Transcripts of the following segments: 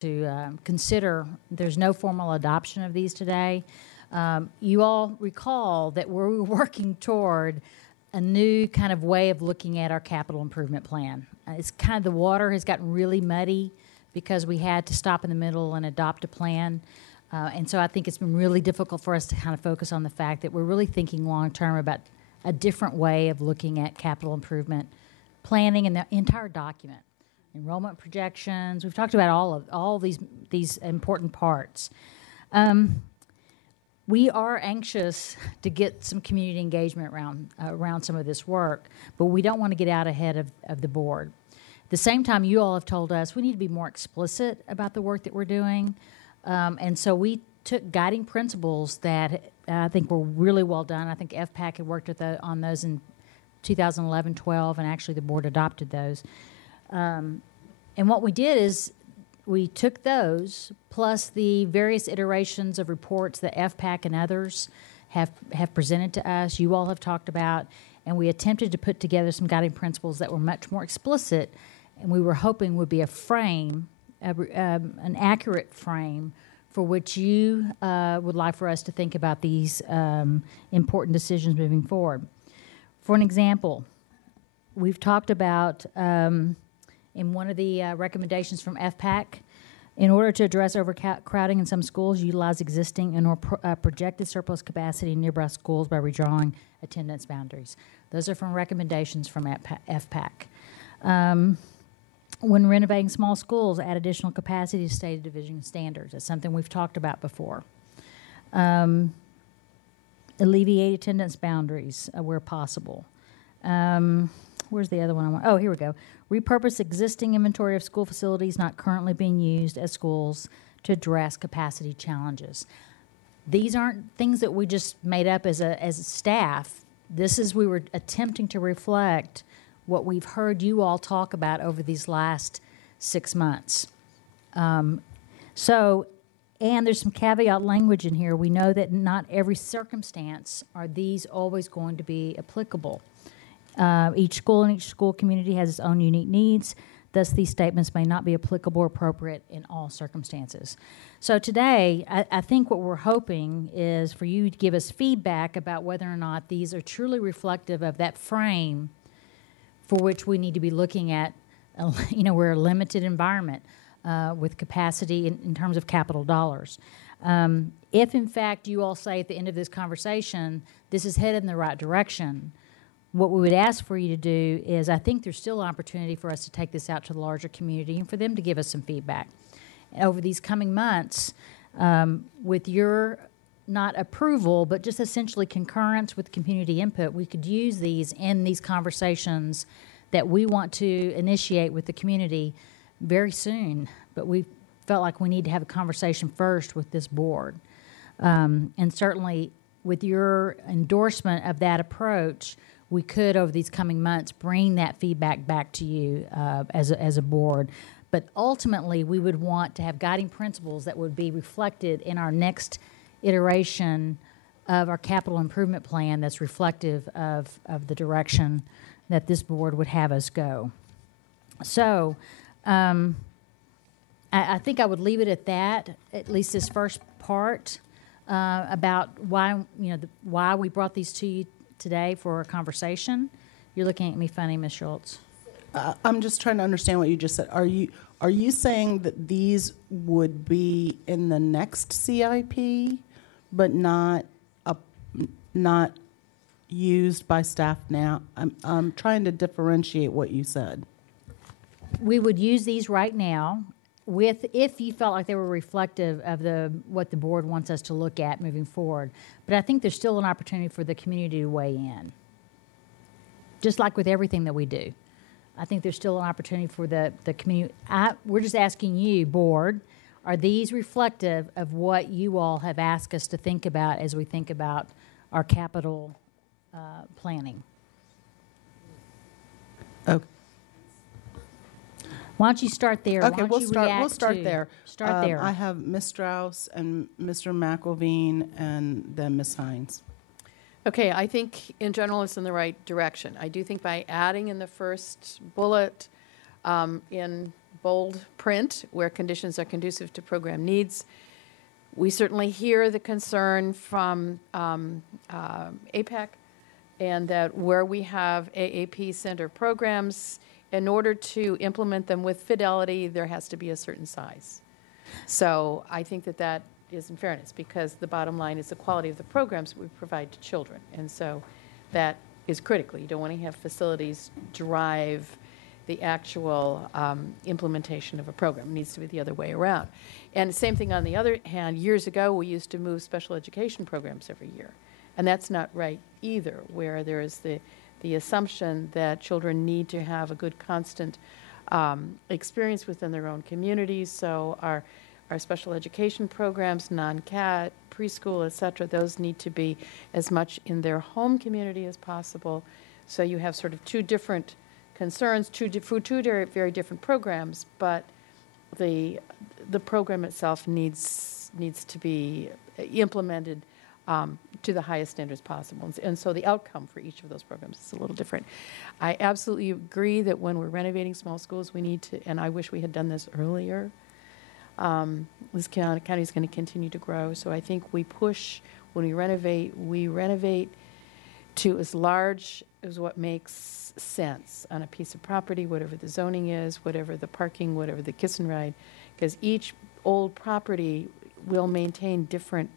to consider. There's no formal adoption of these today. You all recall that we're working toward a new kind of way of looking at our capital improvement plan. It's kind of, the water has gotten really muddy because we had to stop in the middle and adopt a plan. And so I think it's been really difficult for us to kind of focus on the fact that we're really thinking long term about a different way of looking at capital improvement planning and the entire document. Enrollment projections. We've talked about all these important parts. We are anxious to get some community engagement around some of this work, but we don't want to get out ahead of the board. At the same time, you all have told us we need to be more explicit about the work that we're doing, and so we took guiding principles that I think were really well done. I think FPAC had worked on those in 2011-12, and actually the board adopted those. And what we did is we took those, plus the various iterations of reports that FPAC and others have presented to us, you all have talked about, and we attempted to put together some guiding principles that were much more explicit, and we were hoping would be a frame, an accurate frame, for which you would like for us to think about these important decisions moving forward. For an example, we've talked about in one of the recommendations from FPAC, in order to address overcrowding in some schools, utilize existing and or projected surplus capacity in nearby schools by redrawing attendance boundaries. Those are from recommendations from FPAC. When renovating small schools, add additional capacity to stated division standards. That's something we've talked about before. Alleviate attendance boundaries where possible. Where's the other one? Oh, here we go. Repurpose existing inventory of school facilities not currently being used as schools to address capacity challenges. These aren't things that we just made up as a staff. This is, we were attempting to reflect what we've heard you all talk about over these last 6 months. And there's some caveat language in here. We know that not every circumstance are these always going to be applicable. Each school and each school community has its own unique needs. Thus, these statements may not be applicable or appropriate in all circumstances. So today, I think what we're hoping is for you to give us feedback about whether or not these are truly reflective of that frame for which we need to be looking at. We're a limited environment with capacity in terms of capital dollars. If, in fact, you all say at the end of this conversation, this is headed in the right direction, what we would ask for you to do is, I think there's still an opportunity for us to take this out to the larger community and for them to give us some feedback. And over these coming months, with your not approval, but just essentially concurrence with community input, we could use these in these conversations that we want to initiate with the community very soon. But we felt like we need to have a conversation first with this board. And certainly with your endorsement of that approach, we could, over these coming months, bring that feedback back to you as a board. But ultimately, we would want to have guiding principles that would be reflected in our next iteration of our capital improvement plan that's reflective of the direction that this board would have us go. So I think I would leave it at that, at least this first part, about why we brought these to you today for a conversation. You're looking at me funny, Ms. Schultz. I'm just trying to understand what you just said. Are you saying that these would be in the next CIP, but not used by staff now? I'm trying to differentiate what you said. We would use these right now if you felt like they were reflective of what the board wants us to look at moving forward. But I think there's still an opportunity for the community to weigh in. Just like with everything that we do. I think there's still an opportunity for the community. We're just asking you, board, are these reflective of what you all have asked us to think about as we think about our capital planning? Okay. Why don't you start there? Okay, we'll start there. Start there. I have Ms. Strauss and Mr. McElveen and then Ms. Hines. Okay, I think in general it's in the right direction. I do think by adding in the first bullet in bold print where conditions are conducive to program needs. We certainly hear the concern from APEC, and that where we have AAP center programs, in order to implement them with fidelity, there has to be a certain size. So I think that that is in fairness, because the bottom line is the quality of the programs we provide to children. And so that is critical. You don't want to have facilities drive the actual implementation of a program. It needs to be the other way around. And same thing on the other hand, years ago we used to move special education programs every year. And that's not right either, where there is the assumption that children need to have a good constant experience within their own communities. So our special education programs, non-CAT, preschool, et cetera, those need to be as much in their home community as possible. So you have sort of two different concerns, two very different programs, but the program itself needs to be implemented to the highest standards possible. And so the outcome for each of those programs is a little different. I absolutely agree that when we're renovating small schools, we need to, and I wish we had done this earlier. This county is going to continue to grow, so I think we push, when we renovate to as large as what makes sense on a piece of property, whatever the zoning is, whatever the parking, whatever the kiss and ride, because each old property will maintain different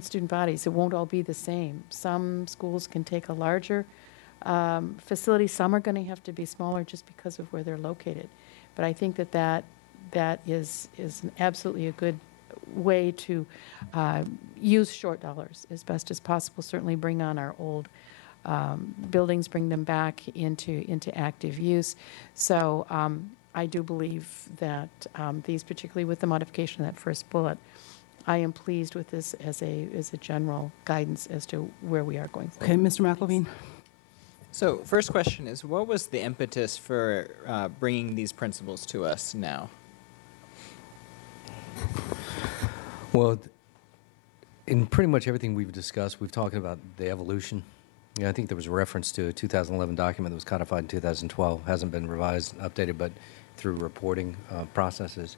student bodies. It won't all be the same. Some schools can take a larger facility. Some are going to have to be smaller just because of where they're located. But I think that is absolutely a good way to use short dollars as best as possible. Certainly bring on our old buildings, bring them back into active use. So I do believe that these, particularly with the modification of that first bullet, I am pleased with this as a general guidance as to where we are going forward. Okay, Mr. McElveen. So first question is, what was the impetus for bringing these principles to us now? Well, in pretty much everything we've discussed, we've talked about the evolution. Yeah, I think there was a reference to a 2011 document that was codified in 2012. Hasn't been revised, updated, but through reporting processes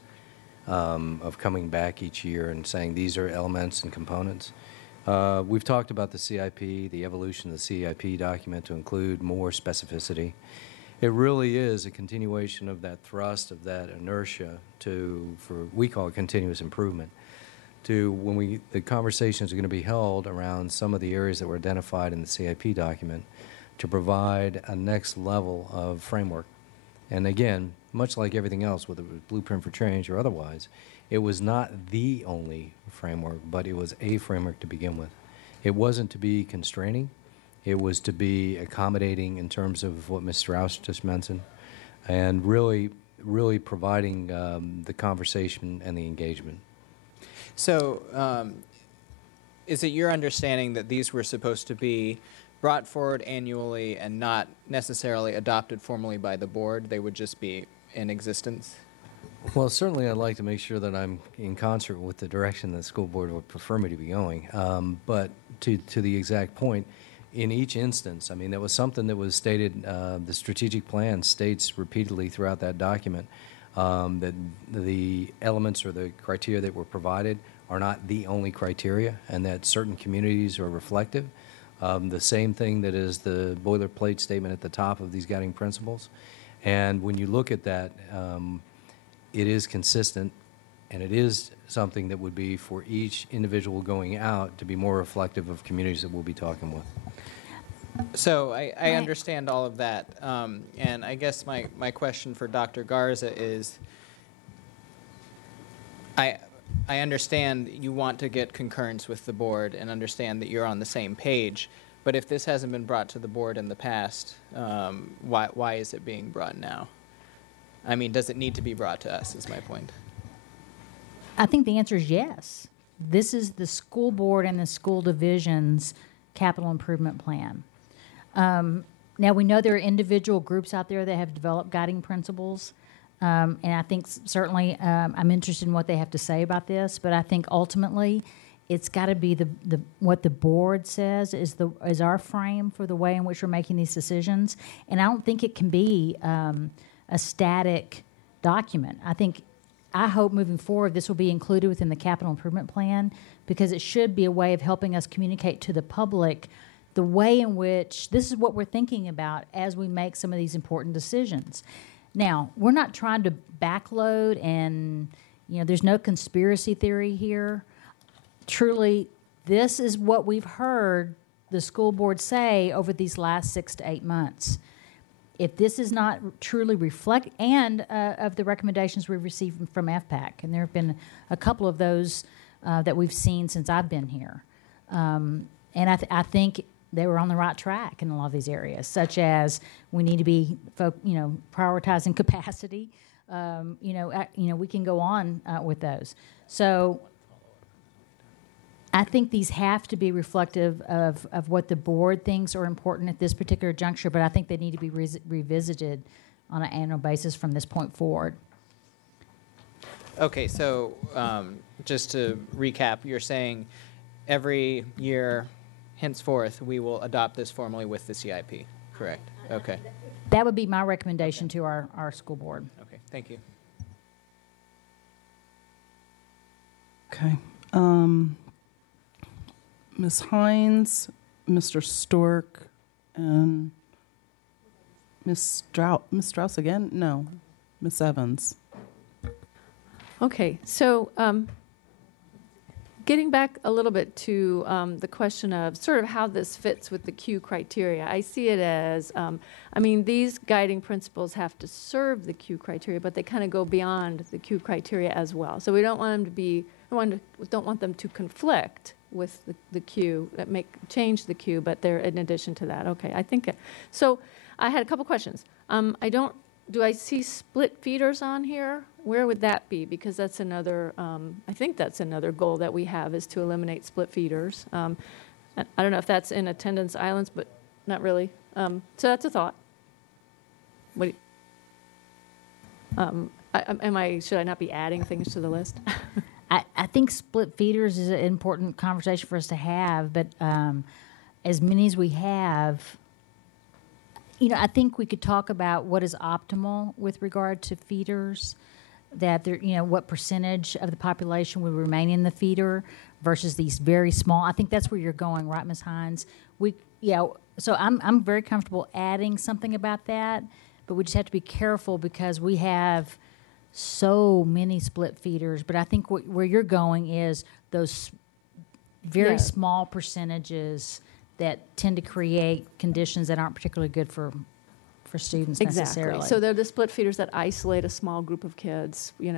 of coming back each year and saying these are elements and components. We've talked about the CIP, the evolution of the CIP document to include more specificity. It really is a continuation of that thrust, of that inertia we call it continuous improvement, to when the conversations are going to be held around some of the areas that were identified in the CIP document to provide a next level of framework. And again, much like everything else, whether it was Blueprint for Change or otherwise, it was not the only framework, but it was a framework to begin with. It wasn't to be constraining. It was to be accommodating in terms of what Ms. Strauss just mentioned, and really providing the conversation and the engagement. So is it your understanding that these were supposed to be brought forward annually and not necessarily adopted formally by the board? They would just be in existence? Well, certainly I'd like to make sure that I'm in concert with the direction the school board would prefer me to be going. But to the exact point, in each instance, I mean, that was something that was stated, the strategic plan states repeatedly throughout that document that the elements or the criteria that were provided are not the only criteria, and that certain communities are reflective. The same thing that is the boilerplate statement at the top of these guiding principles. And when you look at that, it is consistent, and it is something that would be for each individual going out to be more reflective of communities that we'll be talking with. So I understand all of that, and I guess my question for Dr. Garza is, I understand you want to get concurrence with the board and understand that you're on the same page, but if this hasn't been brought to the board in the past, why is it being brought now? I mean, does it need to be brought to us, is my point. I think the answer is yes. This is the school board and the school division's capital improvement plan. Now, we know there are individual groups out there that have developed guiding principles, and I think certainly I'm interested in what they have to say about this, but I think ultimately it's got to be what the board says is our frame for the way in which we're making these decisions, and I don't think it can be a static document. I hope moving forward this will be included within the capital improvement plan, because it should be a way of helping us communicate to the public the way in which this is what we're thinking about as we make some of these important decisions. Now, we're not trying to backload, and there's no conspiracy theory here. Truly, this is what we've heard the school board say over these last 6 to 8 months. If this is not truly reflect, and of the recommendations we've received from FPAC, and there have been a couple of those that we've seen since I've been here, and I think they were on the right track in a lot of these areas, such as we need to be, prioritizing capacity. We can go on with those. So I think these have to be reflective of what the board thinks are important at this particular juncture, but I think they need to be revisited on an annual basis from this point forward. Okay, so just to recap, you're saying every year henceforth we will adopt this formally with the CIP, correct? Okay. That would be my recommendation to our school board. Okay, thank you. Okay. Ms. Hines, Mr. Stork, and Ms. Strauss again? No. Ms. Evans. Okay, so getting back a little bit to the question of sort of how this fits with the Q criteria, I see it as, these guiding principles have to serve the Q criteria, but they kind of go beyond the Q criteria as well. So we don't want them to be, don't want them to conflict with the Q, change the Q, but they're in addition to that. Okay, I think, so I had a couple questions. Do I see split feeders on here? Where would that be? Because that's another, I think that's another goal that we have, is to eliminate split feeders. I don't know if that's in attendance islands, but not really. So that's a thought. What should I not be adding things to the list? I think split feeders is an important conversation for us to have, but as many as we have, I think we could talk about what is optimal with regard to feeders, that there, what percentage of the population would remain in the feeder versus these very small. I think that's where you're going, right, Ms. Hines? So I'm very comfortable adding something about that, but we just have to be careful because we have so many split feeders. But I think where you're going is those very small percentages that tend to create conditions that aren't particularly good for students necessarily. Exactly. So they're the split feeders that isolate a small group of kids. Would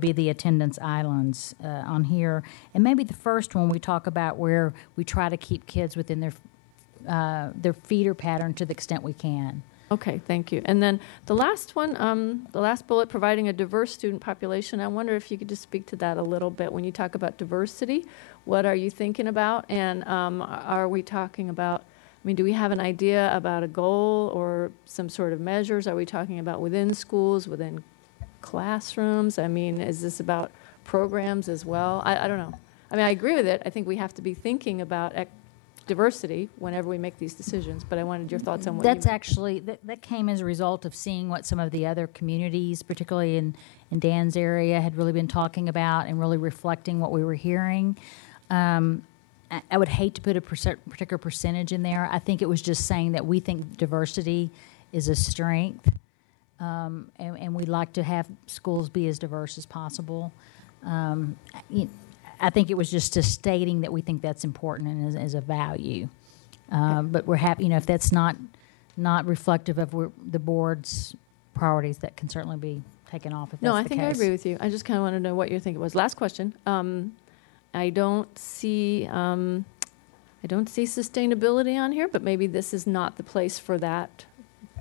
be the attendance islands on here, and maybe the first one we talk about where we try to keep kids within their feeder pattern to the extent we can. Okay, thank you. And then the last one, the last bullet, providing a diverse student population. I wonder if you could just speak to that a little bit. When you talk about diversity, what are you thinking about? And are we talking about, do we have an idea about a goal or some sort of measures? Are we talking about within schools, within classrooms? Is this about programs as well? I don't know. I agree with it. I think we have to be thinking about diversity whenever we make these decisions, but I wanted your thoughts on what that's actually that came as a result of seeing what some of the other communities, particularly in Dan's area, had really been talking about and really reflecting what we were hearing. I would hate to put a particular percentage in there. I think it was just saying that we think diversity is a strength, and we'd like to have schools be as diverse as possible. I think it was just stating that we think that's important and is a value. But we're happy, if that's not reflective of the board's priorities, that can certainly be taken off if that's the case. No, I think I agree with you. I just kind of want to know what your thinking was. Last question. I don't see sustainability on here, but maybe this is not the place for that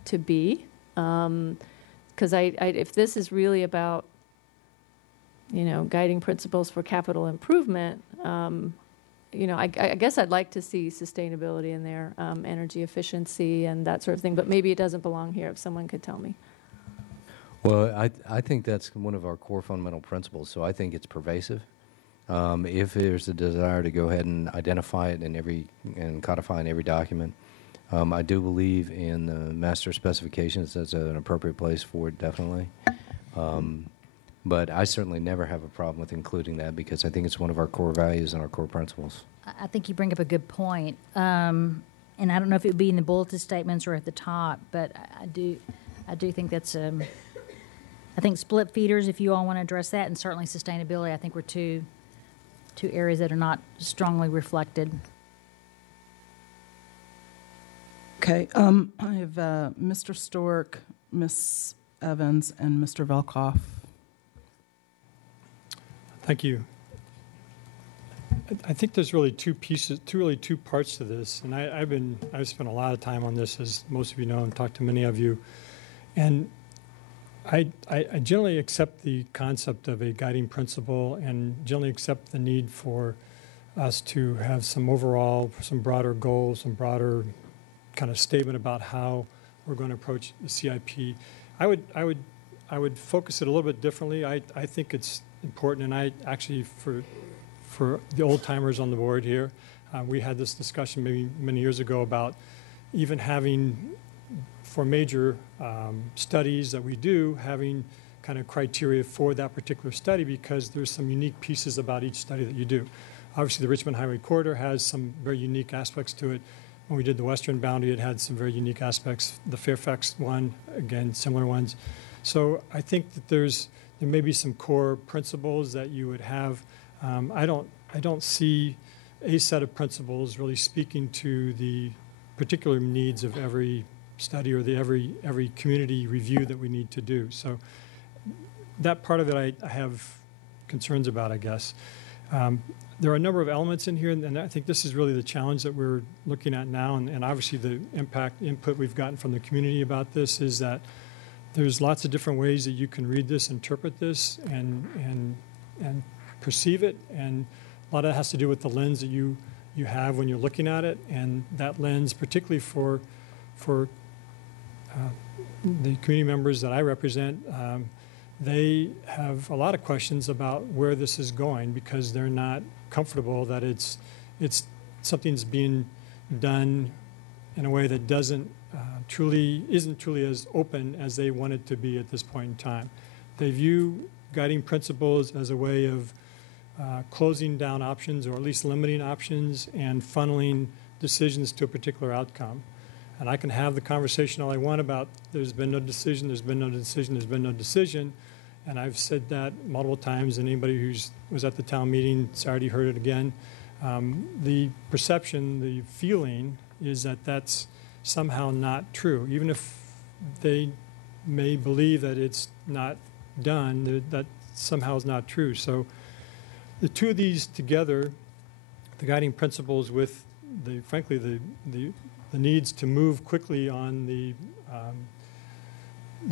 to be. Because if this is really about guiding principles for capital improvement, I guess I'd like to see sustainability in there, energy efficiency and that sort of thing, but maybe it doesn't belong here, if someone could tell me. Well, I think that's one of our core fundamental principles, so I think it's pervasive. If there's a desire to go ahead and identify it and codify in every document, I do believe in the master specifications. That's an appropriate place for it, definitely. But I certainly never have a problem with including that because I think it's one of our core values and our core principles. I think you bring up a good point. And I don't know if it would be in the bulletin statements or at the top, but I do think that's, I think split feeders, if you all want to address that, and certainly sustainability, I think we're two areas that are not strongly reflected. Okay, I have Mr. Stork, Ms. Evans, and Mr. Velkoff. Thank you. I think there's really two parts to this, and I've spent a lot of time on this, as most of you know, and talked to many of you, and I generally accept the concept of a guiding principle, and generally accept the need for us to have some broader goals, some broader kind of statement about how we're going to approach the CIP. I would focus it a little bit differently. I think it's important, and I actually, for the old timers on the board here, we had this discussion maybe many years ago about even having, for major studies that we do, having kind of criteria for that particular study, because there's some unique pieces about each study that you do. Obviously, the Richmond Highway Corridor has some very unique aspects to it. When we did the western boundary, it had some very unique aspects. The Fairfax one, again, similar ones. So I think that there may be some core principles that you would have. I don't see a set of principles really speaking to the particular needs of every study or every community review that we need to do. So that part of it I have concerns about, I guess. There are a number of elements in here, and I think this is really the challenge that we're looking at now, and obviously the input we've gotten from the community about this is that there's lots of different ways that you can read this, interpret this, and perceive it, and a lot of it has to do with the lens that you have when you're looking at it, and that lens, particularly for the community members that I represent, they have a lot of questions about where this is going because they're not comfortable that it's something's being done in a way that isn't truly as open as they want it to be at this point in time. They view guiding principles as a way of closing down options, or at least limiting options, and funneling decisions to a particular outcome. And I can have the conversation all I want about there's been no decision, there's been no decision, there's been no decision. And I've said that multiple times, and anybody who was at the town meeting Saturday heard it again. The perception, the feeling is that that's somehow not true. Even if they may believe that it's not done, that somehow is not true. So the two of these together, the guiding principles with frankly the needs to move quickly on the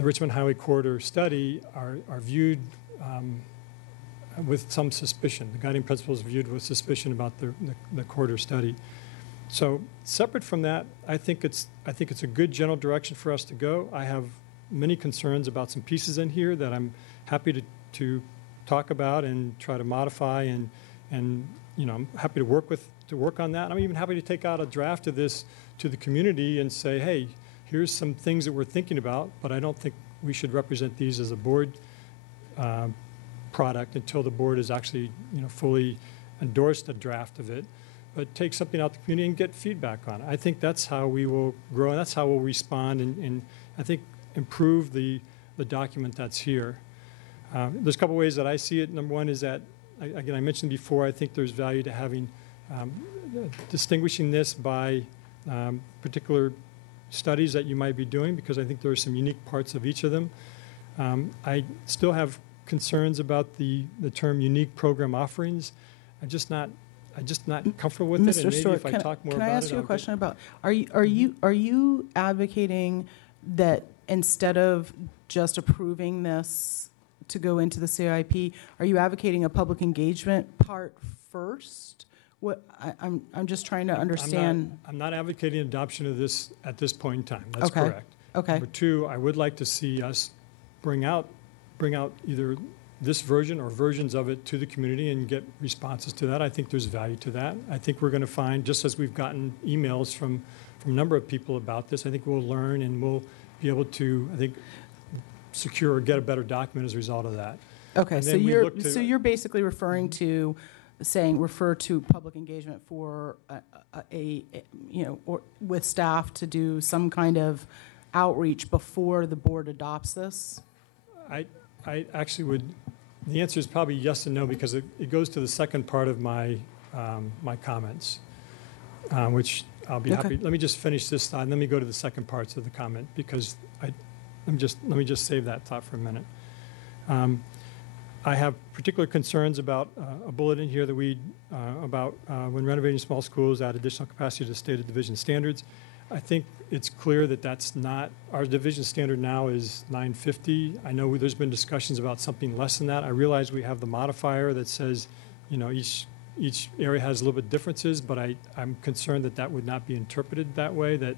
Richmond Highway Corridor study are viewed with some suspicion. The guiding principles viewed with suspicion about the corridor study. So separate from that, I think it's a good general direction for us to go. I have many concerns about some pieces in here that I'm happy to talk about and try to modify, and I'm happy to work on that. I'm even happy to take out a draft of this to the community and say, hey, here's some things that we're thinking about, but I don't think we should represent these as a board product until the board has actually fully endorsed a draft of it. But take something out to the community and get feedback on it. I think that's how we will grow, and that's how we'll respond, and I think improve the document that's here. There's a couple ways that I see it. Number one is that, again, I mentioned before, I think there's value to having distinguishing this by particular studies that you might be doing, because I think there are some unique parts of each of them. I still have concerns about the term unique program offerings. I'm just not comfortable with it. And maybe Stork, if I talk more can about I ask it, you a I'll question about, are you advocating that instead of just approving this to go into the CIP, are you advocating a public engagement part first? What I'm just trying to understand. I'm not advocating adoption of this at this point in time. That's Okay. correct. Okay. Number two, I would like to see us bring out either this version or versions of it to the community and get responses to that. I think there's value to that. I think we're going to find, just as we've gotten emails from a number of people about this, I think we'll learn and we'll be able to, I think, secure or get a better document as a result of that. Okay, And so then we you're, look to- so you're basically referring to saying, refer to public engagement for you know, or with staff to do some kind of outreach before the board adopts this? I actually would, the answer is probably yes and no, because it goes to the second part of my, my comments, which I'll be happy. Let me just finish this thought, and let me go to the second parts of the comment, because let me just save that thought for a minute. I have particular concerns about a bullet in here that we, about when renovating small schools, add additional capacity to stated division standards. I think it's clear that that's not, our division standard now is 950. I know there's been discussions about something less than that. I realize we have the modifier that says, you know, each area has a little bit differences, but I'm concerned that that would not be interpreted that way, that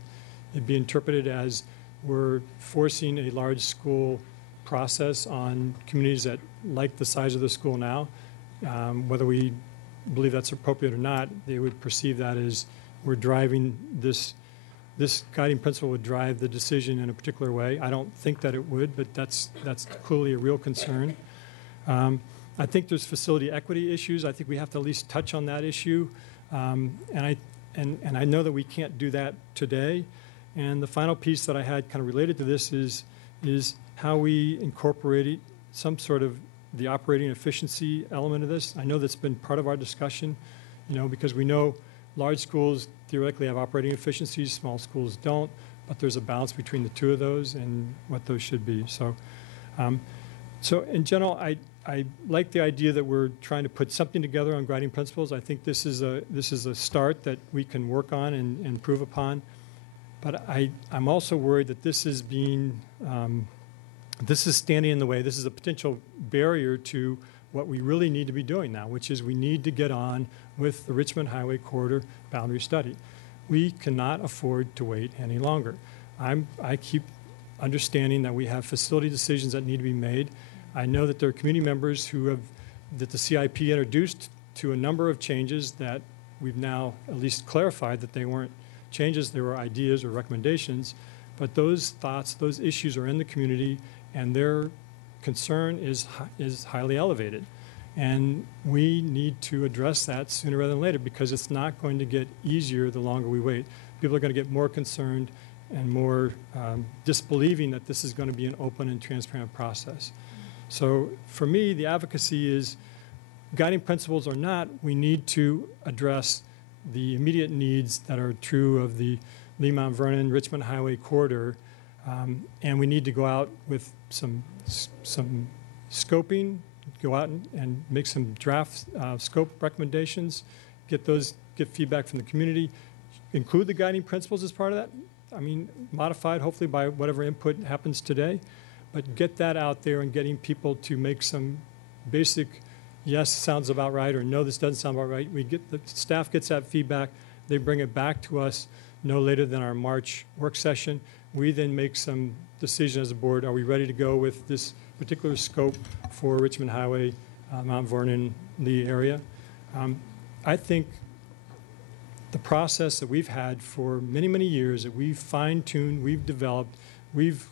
it'd be interpreted as we're forcing a large school process on communities that like the size of the school now. Whether we believe that's appropriate or not, they would perceive that as we're driving this guiding principle would drive the decision in a particular way. I don't think that it would, but that's clearly a real concern. I think there's facility equity issues. I think we have to at least touch on that issue. And I know that we can't do that today. And the final piece that I had kind of related to this is how we incorporate some sort of the operating efficiency element of this. I know that's been part of our discussion, you know, because we know large schools theoretically have operating efficiencies, small schools don't, but there's a balance between the two of those and what those should be. So, so in general, I like the idea that we're trying to put something together on guiding principles. I think this is a start that we can work on and improve upon. But I'm also worried that this is being, this is standing in the way. This is a potential barrier to what we really need to be doing now, which is we need to get on with the Richmond Highway Corridor boundary study. We cannot afford to wait any longer. I keep understanding that we have facility decisions that need to be made. I know that there are community members that the CIP introduced to a number of changes that we've now at least clarified that they weren't changes, they were ideas or recommendations. But those thoughts, those issues are in the community, and their concern is highly elevated. And we need to address that sooner rather than later, because it's not going to get easier the longer we wait. People are going to get more concerned and more disbelieving that this is going to be an open and transparent process. So for me, the advocacy is guiding principles or not, we need to address the immediate needs that are true of the Lee Mount Vernon Richmond Highway Corridor, and we need to go out with some scoping, go out and make some draft scope recommendations, get feedback from the community, include the guiding principles as part of that. I mean, modified hopefully by whatever input happens today, but get that out there and getting people to make some basic, yes, sounds about right, or no, this doesn't sound about right. The staff gets that feedback. They bring it back to us no later than our March work session. We then make some decision as a board. Are we ready to go with this particular scope for Richmond Highway, Mount Vernon, Lee area? I think the process that we've had for many, many years, that we've fine-tuned, we've developed, we've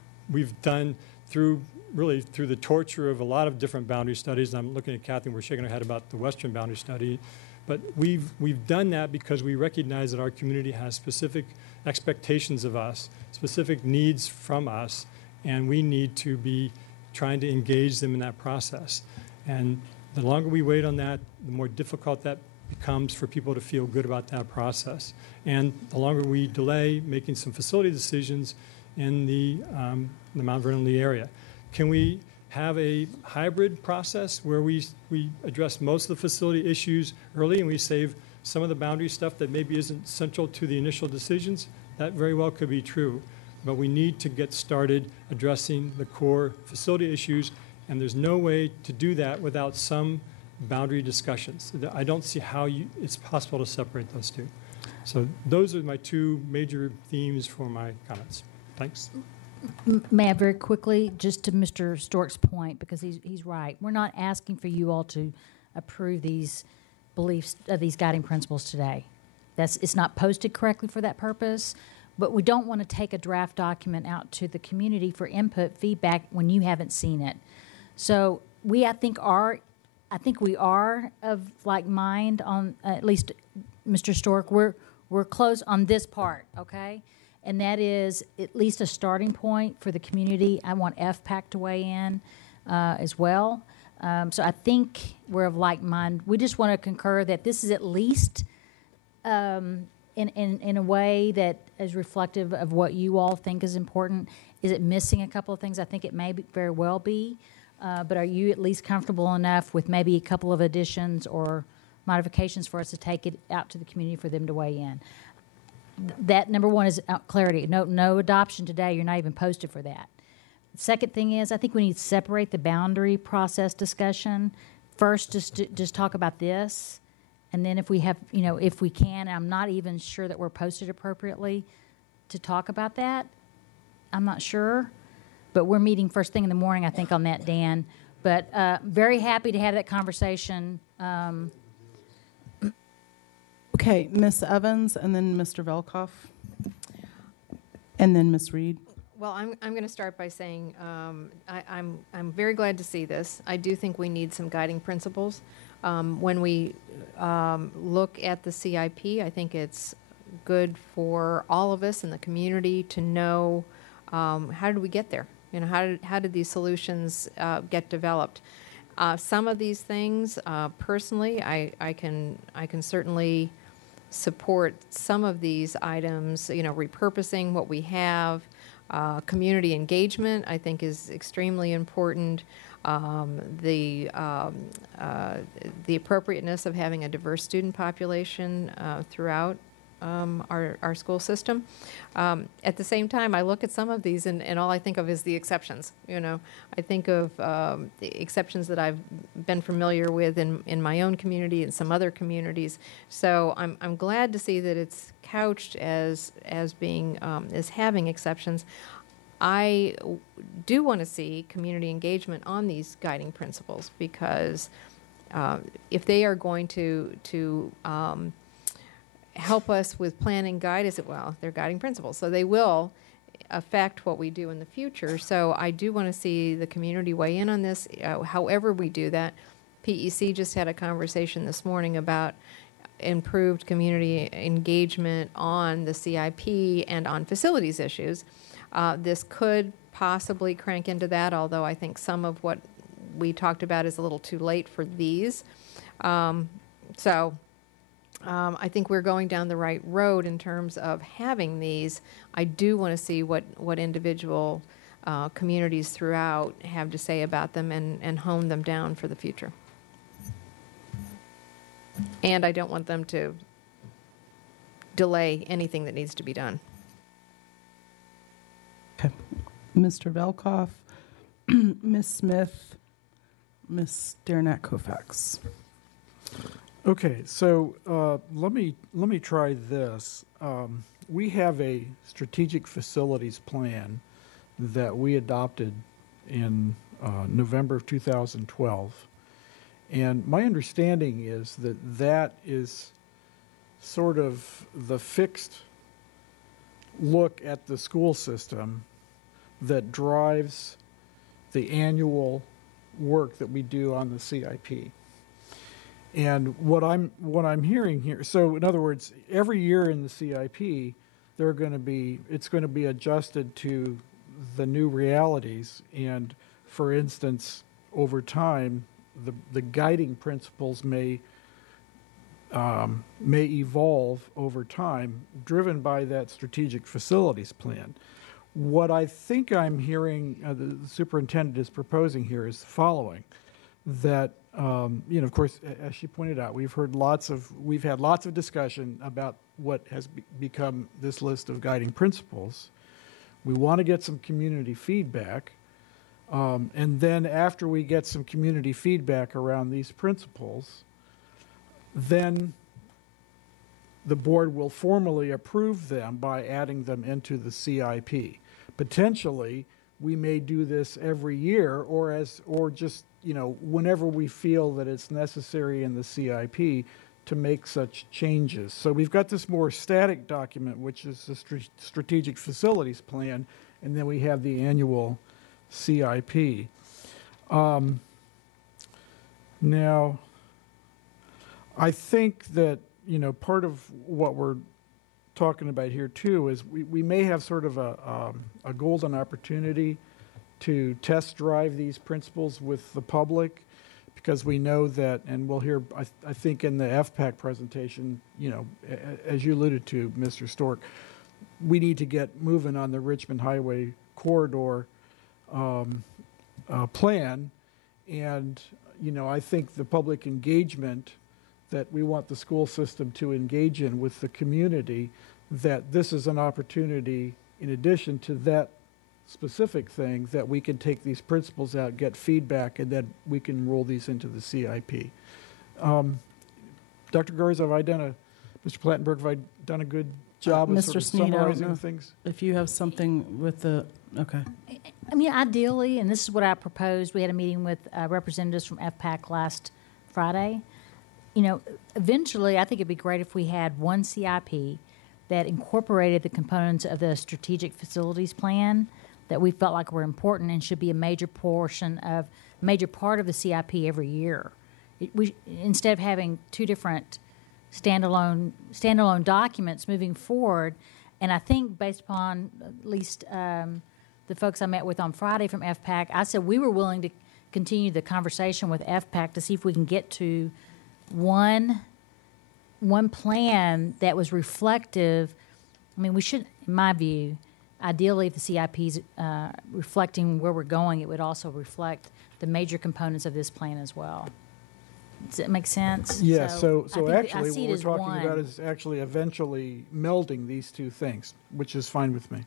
done through the torture of a lot of different boundary studies. I'm looking at Kathy, and we're shaking our head about the Western boundary study. But we've done that because we recognize that our community has specific expectations of us, specific needs from us, and we need to be trying to engage them in that process. And the longer we wait on that, the more difficult that becomes for people to feel good about that process. And the longer we delay making some facility decisions in the Mount Vernon Lee area. Can we have a hybrid process where we address most of the facility issues early and we save some of the boundary stuff that maybe isn't central to the initial decisions? That very well could be true. But we need to get started addressing the core facility issues, and there's no way to do that without some boundary discussions. I don't see how it's possible to separate those two. So those are my two major themes for my comments. Thanks. May I very quickly, just to Mr. Stork's point, because he's right. We're not asking for you all to approve these beliefs, these guiding principles today. It's not posted correctly for that purpose, but we don't want to take a draft document out to the community for input, feedback when you haven't seen it. So I think we are of like mind on, at least Mr. Stork, we're close on this part, okay? And that is at least a starting point for the community. I want FPAC to weigh in as well. So I think we're of like mind. We just want to concur that this is at least in a way that is reflective of what you all think is important. Is it missing a couple of things? I think it may very well be. But are you at least comfortable enough with maybe a couple of additions or modifications for us to take it out to the community for them to weigh in? That number one is clarity. No adoption today. You're not even posted for that. Second thing is, I think we need to separate the boundary process discussion. First, just talk about this, and then if we have, if we can, I'm not even sure that we're posted appropriately to talk about that. I'm not sure, but we're meeting first thing in the morning, I think, on that, Dan. But very happy to have that conversation. Okay, Ms. Evans, and then Mr. Velkoff, and then Ms. Reed. Well, I'm going to start by saying I'm very glad to see this. I do think we need some guiding principles. When we look at the CIP, I think it's good for all of us in the community to know how did we get there? How did these solutions get developed? Some of these things, personally, I can certainly support some of these items. Repurposing what we have, community engagement, I think, is extremely important. The appropriateness of having a diverse student population throughout our school system. At the same time, I look at some of these and all I think of is the exceptions. I think of the exceptions that I've been familiar with in my own community and some other communities. So I'm glad to see that it's couched as being as having exceptions. I do want to see community engagement on these guiding principles because if they are going to help us with planning guidance, well, they're guiding principles, so they will affect what we do in the future. So I do want to see the community weigh in on this, however we do that. PEC just had a conversation this morning about improved community engagement on the CIP and on facilities issues. This could possibly crank into that, although I think some of what we talked about is a little too late for these. I think we're going down the right road in terms of having these. I do want to see what individual communities throughout have to say about them and hone them down for the future. And I don't want them to delay anything that needs to be done. Okay. Mr. Velkoff, Ms. Smith, Ms. Derenak Kofax. Okay, so let me try this. We have a strategic facilities plan that we adopted in November of 2012, and my understanding is that is sort of the fixed look at the school system that drives the annual work that we do on the CIP. And what I'm hearing here, so in other words, every year in the CIP, it's going to be adjusted to the new realities. And for instance, over time, the guiding principles may evolve over time, driven by that strategic facilities plan. What I think I'm hearing the superintendent is proposing here is the following: that of course, as she pointed out, we've had lots of discussion about what has become this list of guiding principles. We want to get some community feedback, and then after we get some community feedback around these principles, then the board will formally approve them by adding them into the CIP. potentially, we may do this every year or just, whenever we feel that it's necessary in the CIP to make such changes. So we've got this more static document, which is the strategic facilities plan, and then we have the annual CIP. Now, I think that, part of what we're talking about here too is we may have sort of a golden opportunity to test drive these principles with the public, because we know that, and we'll hear, I think in the FPAC presentation, as you alluded to, Mr. Stork, we need to get moving on the Richmond Highway corridor plan. And, I think the public engagement that we want the school system to engage in with the community, that this is an opportunity, in addition to that specific thing, that we can take these principles out, get feedback, and then we can roll these into the CIP. Dr. Garza, Mr. Plattenberg, have I done a good job of Mr. sort of Sneed, I don't summarizing know things? if you have something with the, okay. I mean, ideally, and this is what I proposed, we had a meeting with representatives from FPAC last Friday. Eventually, I think it'd be great if we had one CIP that incorporated the components of the strategic facilities plan that we felt like were important and should be a major part of the CIP every year. Instead of having two different standalone documents moving forward, and I think based upon at least the folks I met with on Friday from FPAC, I said we were willing to continue the conversation with FPAC to see if we can get to one plan that was reflective. I mean, we should, in my view, ideally, if the CIP is reflecting where we're going, it would also reflect the major components of this plan as well. Does it make sense? Yeah, I so think actually I see what it we're as talking one. about is actually eventually melding these two things, which is fine with me.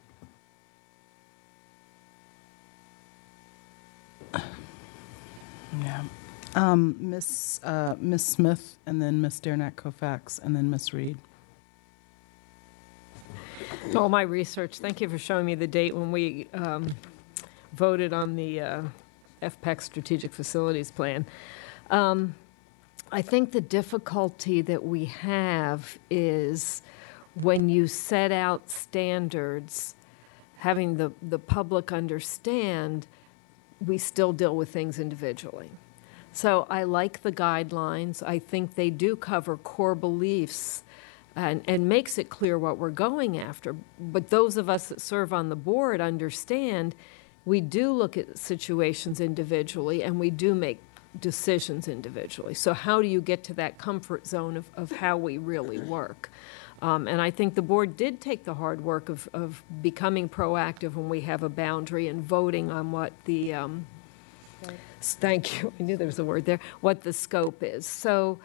Yeah. Miss Smith, and then Miss Derenak Kofax, and then Miss Reed. All my research. Thank you for showing me the date when we voted on the FPAC Strategic Facilities Plan. I think the difficulty that we have is when you set out standards, having the public understand, we still deal with things individually. So I like the guidelines. I think they do cover core beliefs and makes it clear what we're going after. But those of us that serve on the board understand we do look at situations individually and we do make decisions individually. So how do you get to that comfort zone of how we really work? And I think the board did take the hard work of becoming proactive when we have a boundary and voting on what the, thank you, I knew there was a word there, what the scope is. So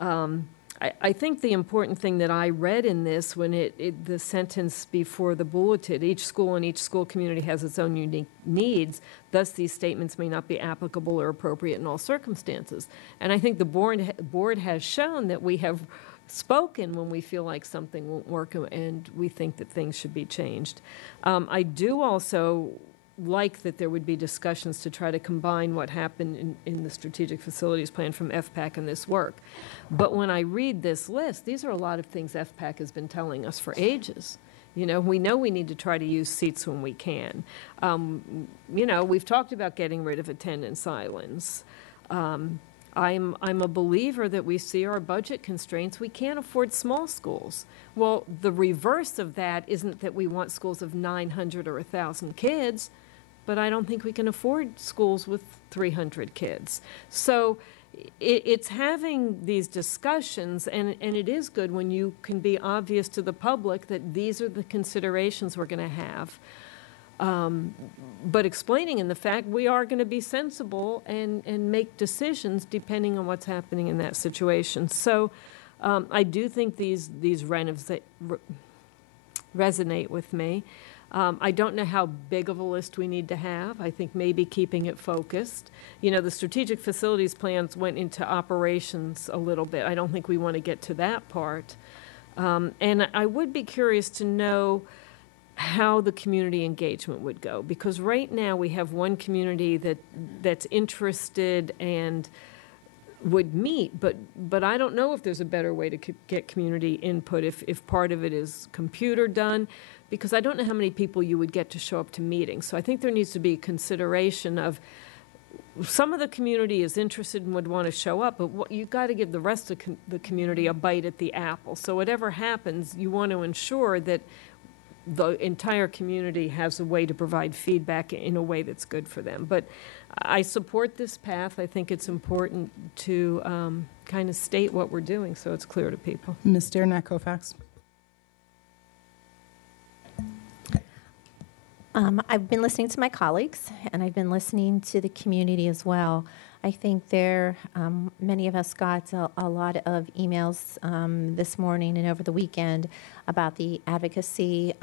I think the important thing that I read in this, when the sentence before the bulleted, each school and each school community has its own unique needs, thus these statements may not be applicable or appropriate in all circumstances. And I think the board has shown that we have spoken when we feel like something won't work and we think that things should be changed. I do also like that there would be discussions to try to combine what happened in the strategic facilities plan from FPAC and this work. But when I read this list, these are a lot of things FPAC has been telling us for ages. We know we need to try to use seats when we can. We've talked about getting rid of attendance islands. I'm a believer that we see our budget constraints. We can't afford small schools. Well, the reverse of that isn't that we want schools of 900 or 1,000 kids, but I don't think we can afford schools with 300 kids. So it's having these discussions, and it is good when you can be obvious to the public that these are the considerations we're going to have. But explaining in the fact we are going to be sensible and make decisions depending on what's happening in that situation. So I do think these resonate with me. I don't know how big of a list we need to have. I think maybe keeping it focused. The strategic facilities plans went into operations a little bit. I don't think we want to get to that part. And I would be curious to know how the community engagement would go. Because right now, we have one community that's interested and would meet, but I don't know if there's a better way to get community input, if part of it is computer done, because I don't know how many people you would get to show up to meetings. So I think there needs to be consideration of some of the community is interested and would want to show up, but you've got to give the rest of the community a bite at the apple. So whatever happens, you want to ensure that the entire community has a way to provide feedback in a way that's good for them. But I support this path. I think it's important to kind of state what we're doing so it's clear to people. Ms. Derenak Kofax. I've been listening to my colleagues, and I've been listening to the community as well. I think many of us got a lot of emails this morning and over the weekend about the advocacy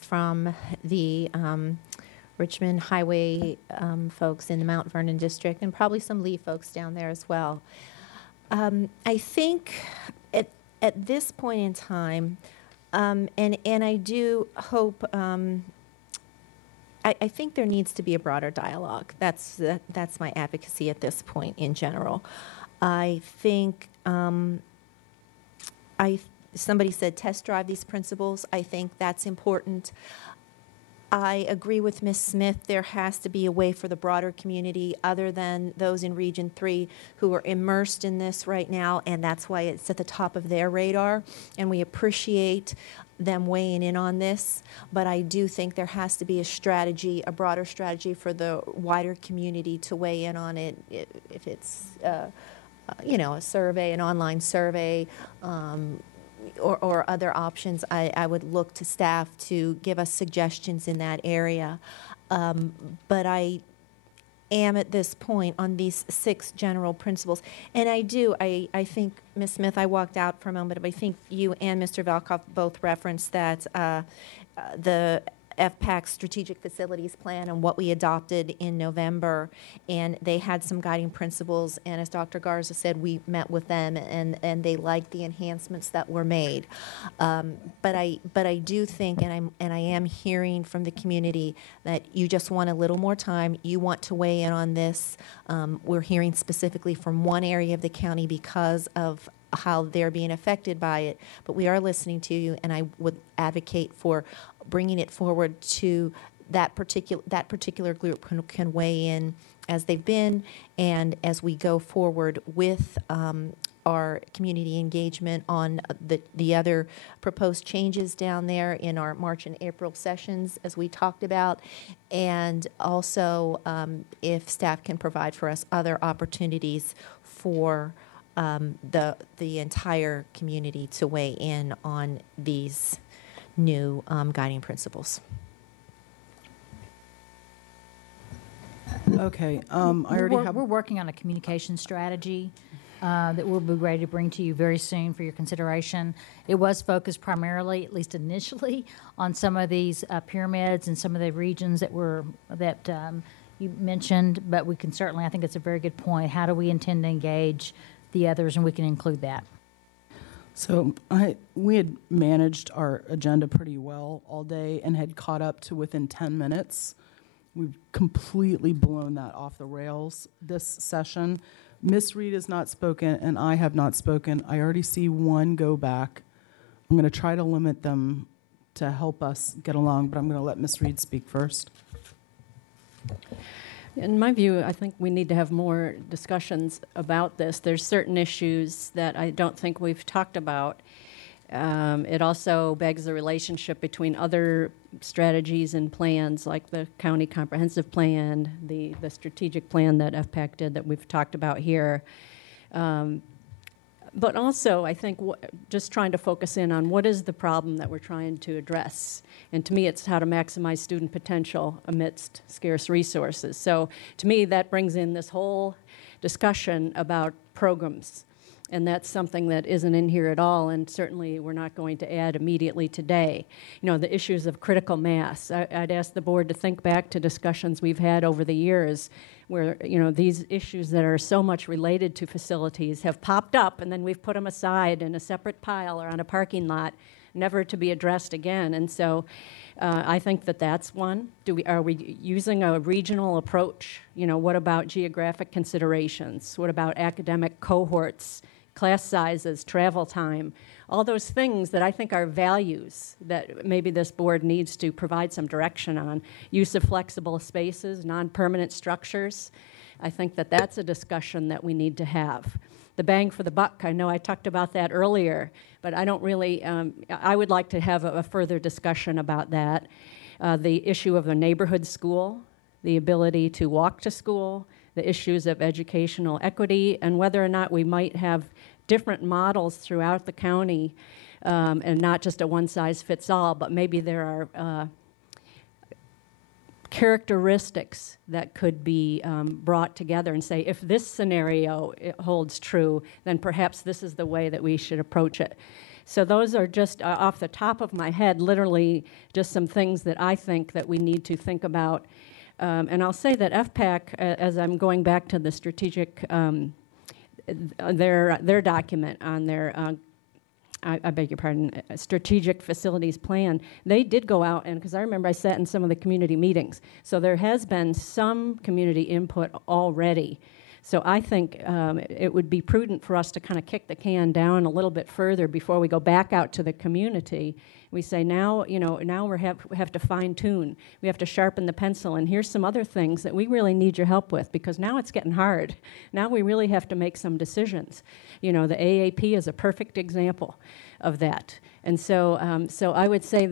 from the Richmond Highway folks in the Mount Vernon district, and probably some Lee folks down there as well. I think at this point in time, and I do hope. I think there needs to be a broader dialogue. That's my advocacy at this point in general. I think somebody said test drive these principles. I think that's important. I agree with Ms. Smith. There has to be a way for the broader community, other than those in Region 3 who are immersed in this right now, and that's why it's at the top of their radar, and we appreciate them weighing in on this. But I do think there has to be a strategy, a broader strategy for the wider community to weigh in on it, if it's, a survey, an online survey, or other options. I would look to staff to give us suggestions in that area. But I am at this point on these 6 general principles. And I think, Ms. Smith, I walked out for a moment, but I think you and Mr. Valkov both referenced that the FPAC Strategic Facilities Plan and what we adopted in November, and they had some guiding principles, and as Dr. Garza said, we met with them, and they liked the enhancements that were made. But I do think, and I am hearing from the community that you just want a little more time. You want to weigh in on this. We're hearing specifically from one area of the county because of how they're being affected by it, but we are listening to you, and I would advocate for bringing it forward to that particular group can weigh in as they've been, and as we go forward with our community engagement on the other proposed changes down there in our March and April sessions, as we talked about, and also if staff can provide for us other opportunities for the entire community to weigh in on these new guiding principles. Okay, we're working on a communication strategy that we'll be ready to bring to you very soon for your consideration. It was focused primarily, at least initially, on some of these pyramids and some of the regions that you mentioned, but we can certainly, I think it's a very good point. How do we intend to engage the others, and we can include that. So we had managed our agenda pretty well all day and had caught up to within 10 minutes. We've completely blown that off the rails this session. Ms. Reed has not spoken, and I have not spoken. I already see one go back. I'm going to try to limit them to help us get along, but I'm going to let Ms. Reed speak first. In my view, I think we need to have more discussions about this. There's certain issues that I don't think we've talked about. It also begs the relationship between other strategies and plans, like the county comprehensive plan, the strategic plan that FPAC did that we've talked about here. But also, I think just trying to focus in on what is the problem that we're trying to address. And to me, it's how to maximize student potential amidst scarce resources. So to me, that brings in this whole discussion about programs. And that's something that isn't in here at all, and certainly we're not going to add immediately today. You know, the issues of critical mass. I'd ask the board to think back to discussions we've had over the years where, you know, these issues that are so much related to facilities have popped up, and then we've put them aside in a separate pile or on a parking lot, never to be addressed again. And so I think that that's one. Are we using a regional approach? What about geographic considerations? What about academic cohorts, class sizes, travel time? All those things that I think are values that maybe this board needs to provide some direction on. Use of flexible spaces, non-permanent structures. I think that that's a discussion that we need to have. The bang for the buck, I know I talked about that earlier, but I don't really, I would like to have a further discussion about that. The issue of the neighborhood school, the ability to walk to school, the issues of educational equity, and whether or not we might have different models throughout the county, and not just a one-size-fits-all, but maybe there are characteristics that could be brought together and say, if this scenario holds true, then perhaps this is the way that we should approach it. So those are just off the top of my head, literally just some things that I think that we need to think about. And I'll say that FPAC, as I'm going back to the strategic, their document on their I beg your pardon, strategic facilities plan, they did go out, and because I remember I sat in some of the community meetings, so there has been some community input already. So I think it would be prudent for us to kind of kick the can down a little bit further before we go back out to the community. We say now, now we have to fine tune. We have to sharpen the pencil, and here's some other things that we really need your help with, because now it's getting hard. Now we really have to make some decisions. The AAP is a perfect example of that. And so, so I would say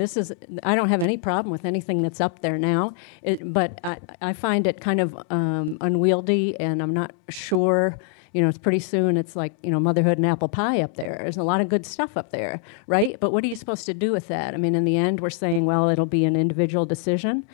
I don't have any problem with anything that's up there now, but I find it kind of unwieldy, and I'm not sure. It's pretty soon it's like, motherhood and apple pie up there. There's a lot of good stuff up there, right? But what are you supposed to do with that? I mean, in the end, we're saying, well, it'll be an individual decision.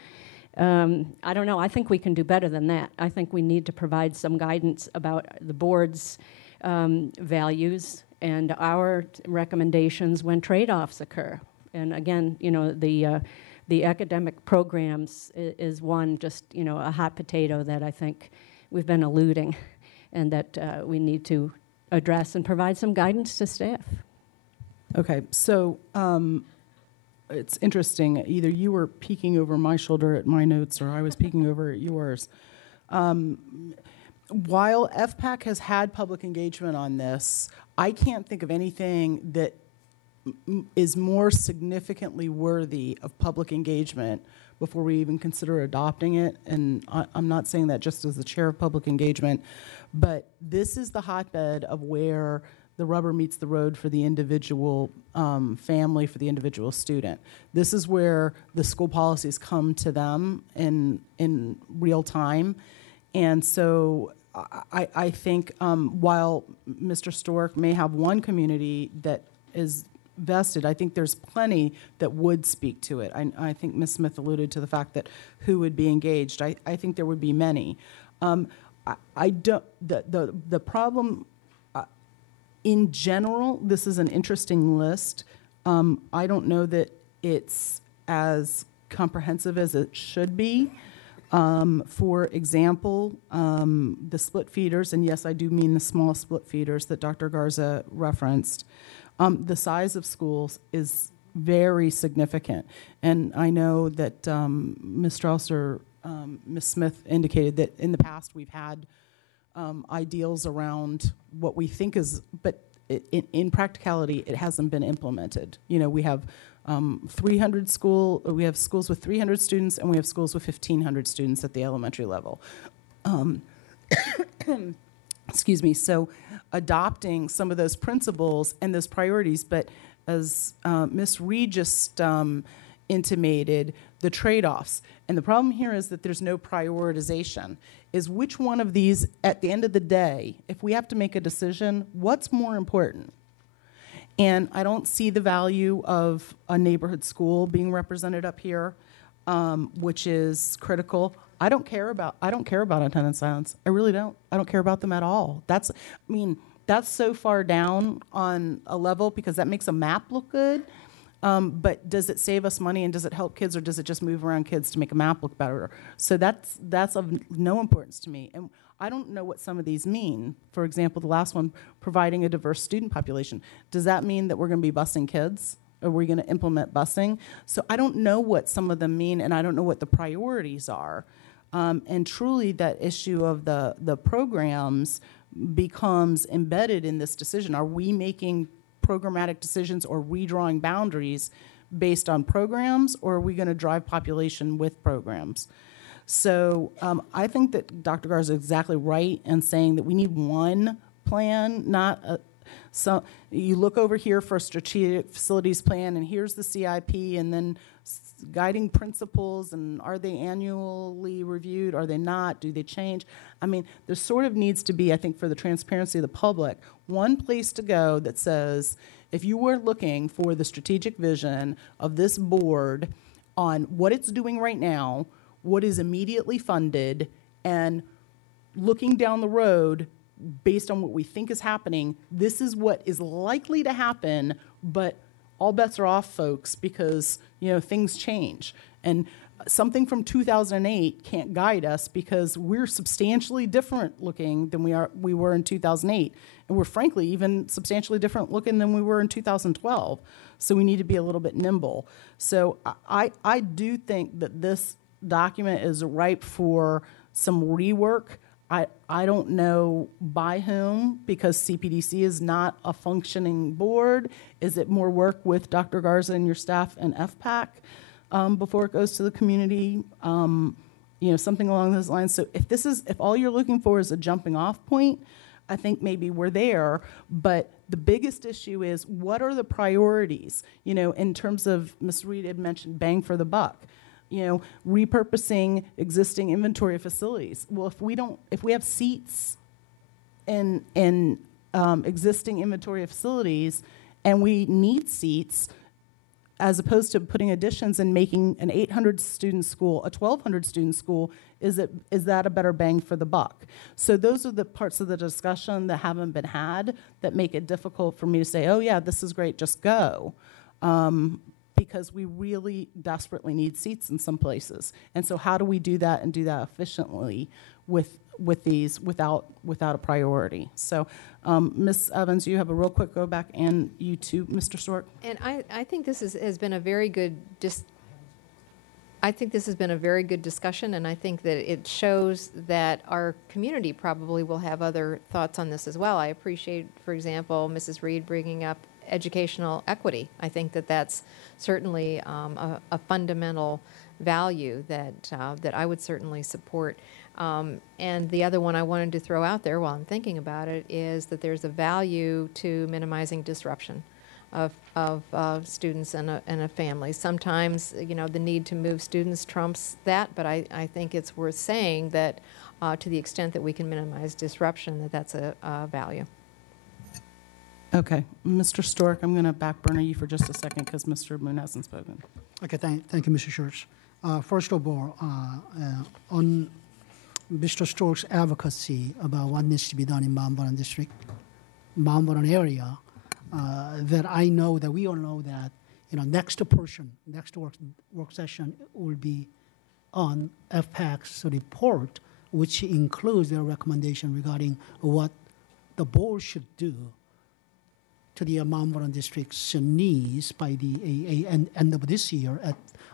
I don't know. I think we can do better than that. I think we need to provide some guidance about the board's values and our recommendations when trade-offs occur. And again, the academic programs is one, just, a hot potato that I think we've been eluding, and that we need to address and provide some guidance to staff. Okay, so it's interesting. Either you were peeking over my shoulder at my notes, or I was peeking over at yours. While FPAC has had public engagement on this, I can't think of anything that is more significantly worthy of public engagement before we even consider adopting it. And I'm not saying that just as the chair of public engagement, but this is the hotbed of where the rubber meets the road for the individual family, for the individual student. This is where the school policies come to them in real time. And so I think while Mr. Stork may have one community that is vested, I think there's plenty that would speak to it. I think Ms. Smith alluded to the fact that who would be engaged. I think there would be many. I don't. The problem, in general, this is an interesting list. I don't know that it's as comprehensive as it should be. For example, the split feeders, and yes, I do mean the small split feeders that Dr. Garza referenced. The size of schools is very significant. And I know that Ms. Strauss or Ms. Smith indicated that in the past we've had ideals around what we think is, but in practicality, it hasn't been implemented. We have 300 we have schools with 300 students, and we have schools with 1,500 students at the elementary level. Excuse me. So adopting some of those principles and those priorities, but as Ms. Reed just intimated, the trade-offs. And the problem here is that there's no prioritization. Is which one of these, at the end of the day, if we have to make a decision, what's more important? And I don't see the value of a neighborhood school being represented up here, which is critical. I don't care about attendance silence. I really don't. I don't care about them at all. That's so far down on a level because that makes a map look good. But does it save us money, and does it help kids, or does it just move around kids to make a map look better? So that's of no importance to me. And I don't know what some of these mean. For example, the last one, providing a diverse student population. Does that mean that we're going to be busing kids? Are we going to implement busing? So I don't know what some of them mean, and I don't know what the priorities are. And truly, that issue of the programs becomes embedded in this decision. Are we making programmatic decisions or redrawing boundaries based on programs, or are we going to drive population with programs? So I think that Dr. Garza is exactly right in saying that we need one plan, not a, so you look over here for a strategic facilities plan, and here's the CIP, and then guiding principles, and are they annually reviewed? Are they not? Do they change? I mean, there sort of needs to be, I think, for the transparency of the public, one place to go that says, if you were looking for the strategic vision of this board on what it's doing right now, what is immediately funded, and looking down the road based on what we think is happening, this is what is likely to happen, but all bets are off, folks, because things change. And something from 2008 can't guide us because we're substantially different looking than we were in 2008. And we're frankly even substantially different looking than we were in 2012. So we need to be a little bit nimble. So I do think that this document is ripe for some rework. I don't know by whom, because CPDC is not a functioning board. Is it more work with Dr. Garza and your staff and FPAC before it goes to the community? Something along those lines. So if all you're looking for is a jumping off point, I think maybe we're there. But the biggest issue is, what are the priorities? In terms of, Ms. Reed had mentioned bang for the buck. Repurposing existing inventory of facilities. Well, if we have seats in existing inventory of facilities, and we need seats, as opposed to putting additions and making an 800 student school a 1,200 student school, is that a better bang for the buck? So those are the parts of the discussion that haven't been had that make it difficult for me to say, oh yeah, this is great, just go. Because we really desperately need seats in some places. And so how do we do that and do that efficiently with these without a priority? So Ms. Evans, you have a real quick go back, and you too, Mr. Stork. And I think this has been a very good discussion, and I think that it shows that our community probably will have other thoughts on this as well. I appreciate, for example, Mrs. Reed bringing up educational equity. I think that that's certainly a fundamental value that I would certainly support. And the other one I wanted to throw out there while I'm thinking about it is that there's a value to minimizing disruption of students and a family. Sometimes, the need to move students trumps that, but I think it's worth saying that to the extent that we can minimize disruption, that's a value. Okay, Mr. Stork, I'm going to back burner you for just a second because Mr. Moon hasn't spoken. Okay, thank you, Mr. Schurz. First of all, on Mr. Stork's advocacy about what needs to be done in Mount Vernon district, Mount Vernon area, that I know that we all know that next work session will be on FPAC's report, which includes their recommendation regarding what the board should do to the Mount Vernon district's needs by the end of this year.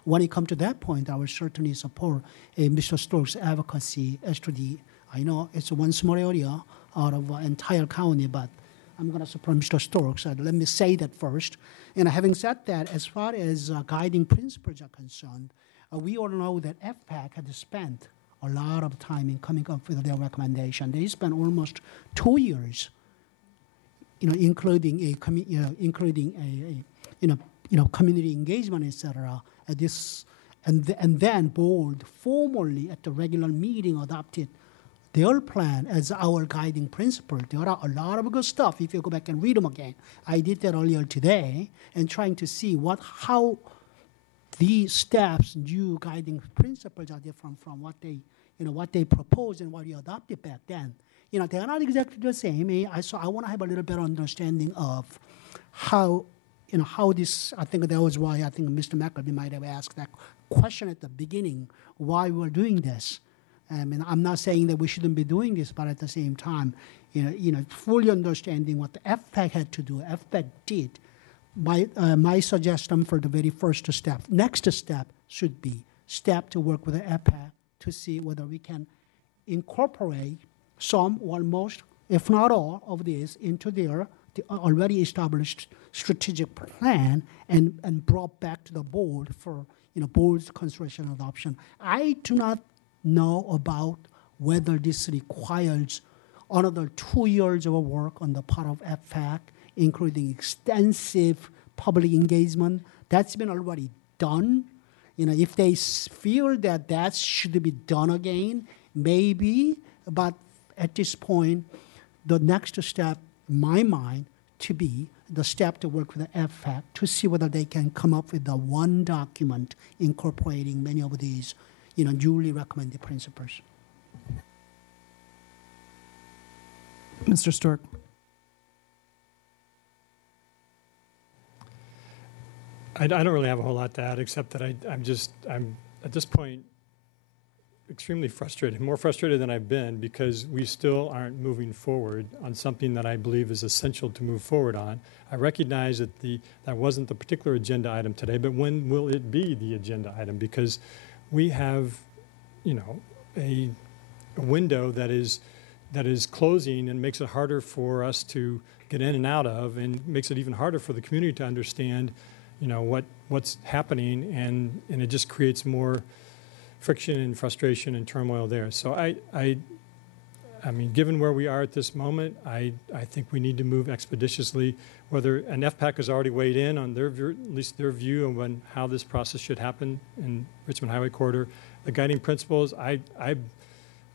When it comes to that point, I will certainly support Mr. Stork's advocacy as to I know it's one small area out of entire county, but I'm going to support Mr. Stork, so let me say that first. And having said that, as far as guiding principles are concerned, we all know that FPAC had spent a lot of time in coming up with their recommendation. They spent almost 2 years including community engagement, etc. And then board formally at the regular meeting adopted their plan as our guiding principle. There are a lot of good stuff if you go back and read them again. I did that earlier today, and trying to see how these steps, new guiding principles are different from what they proposed and what we adopted back then. They are not exactly the same. So I want to have a little better understanding of how this, I think that was why I think Mr. McAbee might have asked that question at the beginning, why we're doing this. I mean, I'm not saying that we shouldn't be doing this, but at the same time, fully understanding what the FPAC had to do, FPAC did, my suggestion for the very first step, next step should be step to work with the EPAC to see whether we can incorporate some or most, if not all, of these into their already established strategic plan and brought back to the board for board's consideration and adoption. I do not know about whether this requires another 2 years of work on the part of EPAC, including extensive public engagement. That's been already done. If they feel that should be done again, maybe, but at this point, the next step, in my mind, to be the step to work with the EPAC to see whether they can come up with the one document incorporating many of these, newly recommended principles. Mr. Stork. I don't really have a whole lot to add, except that I'm at this point extremely frustrated, more frustrated than I've been, because we still aren't moving forward on something that I believe is essential to move forward on. I recognize that that wasn't the particular agenda item today, but when will it be the agenda item? Because we have, a window that is closing and makes it harder for us to get in and out of, and makes it even harder for the community to understand, what's happening, and it just creates more friction and frustration and turmoil there. So I mean, given where we are at this moment, I think we need to move expeditiously. And FPAC has already weighed in on at least their view on how this process should happen in Richmond Highway Corridor. The guiding principles, I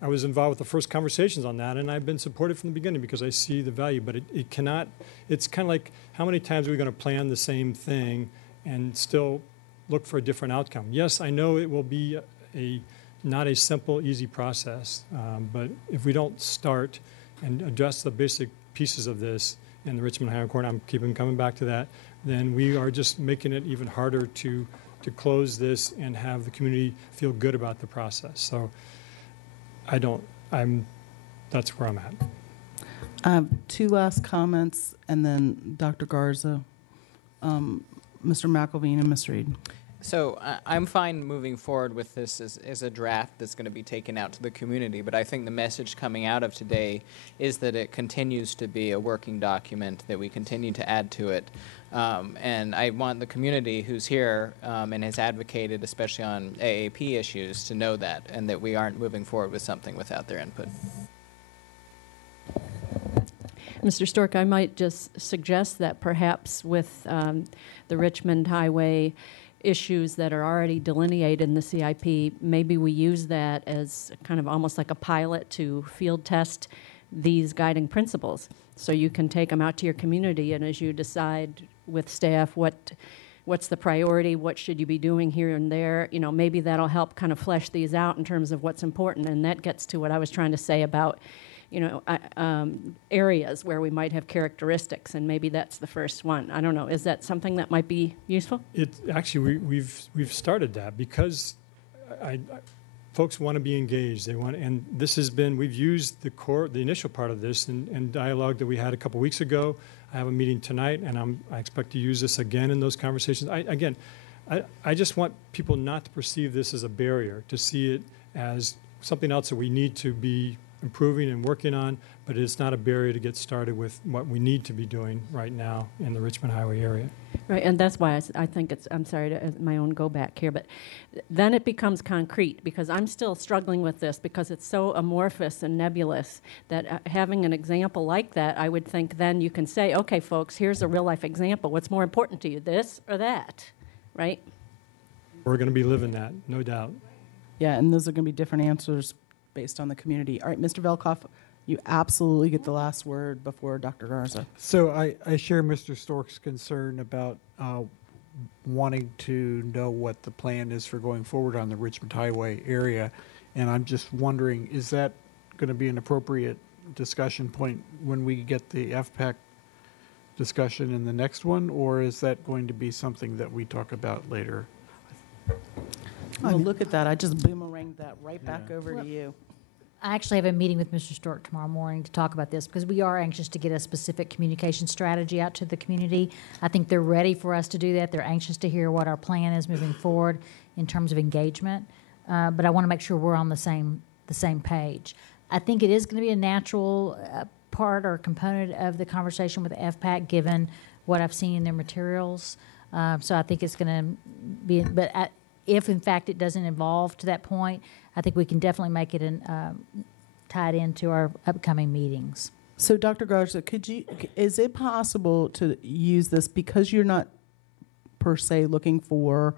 was involved with the first conversations on that, and I've been supportive from the beginning because I see the value. But it cannot. It's kind of like, how many times are we going to plan the same thing and still look for a different outcome? Yes, I know it will be not a simple, easy process, but if we don't start and address the basic pieces of this in the Richmond Highway Corridor, I'm coming back to that, then we are just making it even harder to close this and have the community feel good about the process. So that's where I'm at. Two last comments, and then Dr. Garza, Mr. McElveen, and Ms. Reed. So I'm fine moving forward with this as a draft that's going to be taken out to the community, but I think the message coming out of today is that it continues to be a working document, that we continue to add to it. And I want the community who's here and has advocated, especially on AAP issues, to know that, and that we aren't moving forward with something without their input. Mr. Stork, I might just suggest that perhaps with the Richmond Highway issues that are already delineated in the CIP, maybe we use that as kind of almost like a pilot to field test these guiding principles. So you can take them out to your community, and as you decide with staff what's the priority, what should you be doing here and there, maybe that'll help kind of flesh these out in terms of what's important. And that gets to what I was trying to say about areas where we might have characteristics, and maybe that's the first one. I don't know. Is that something that might be useful? Actually, we've started that because folks want to be engaged. They want, and this has been, we've used the initial part of this in dialogue that we had a couple weeks ago. I have a meeting tonight, and I expect to use this again in those conversations. I just want people not to perceive this as a barrier, to see it as something else that we need to be improving and working on, but it's not a barrier to get started with what we need to be doing right now in the Richmond Highway area. Right, and that's why I think I'm sorry to my own go back here, but then it becomes concrete, because I'm still struggling with this because it's so amorphous and nebulous that having an example like that, I would think then you can say, okay, folks, here's a real life example. What's more important to you, this or that, right? We're going to be living that, no doubt. Yeah, and those are going to be different answers based on the community. All right, Mr. Velkoff, you absolutely get the last word before Dr. Garza. So I share Mr. Stork's concern about wanting to know what the plan is for going forward on the Richmond Highway area. And I'm just wondering, is that going to be an appropriate discussion point when we get the FPAC discussion in the next one, or is that going to be something that we talk about later? Well, look at that. I just boomeranged that right back over to you. I actually have a meeting with Mr. Stork tomorrow morning to talk about this because we are anxious to get a specific communication strategy out to the community. I think they're ready for us to do that. They're anxious to hear what our plan is moving forward in terms of engagement. But I want to make sure we're on the same page. I think it is going to be a natural part or component of the conversation with the FPAC, given what I've seen in their materials. So I think it's going to be, but if in fact it doesn't evolve to that point, I think we can definitely make it tied into our upcoming meetings. So, Dr. Garza, is it possible to use this because you're not per se looking for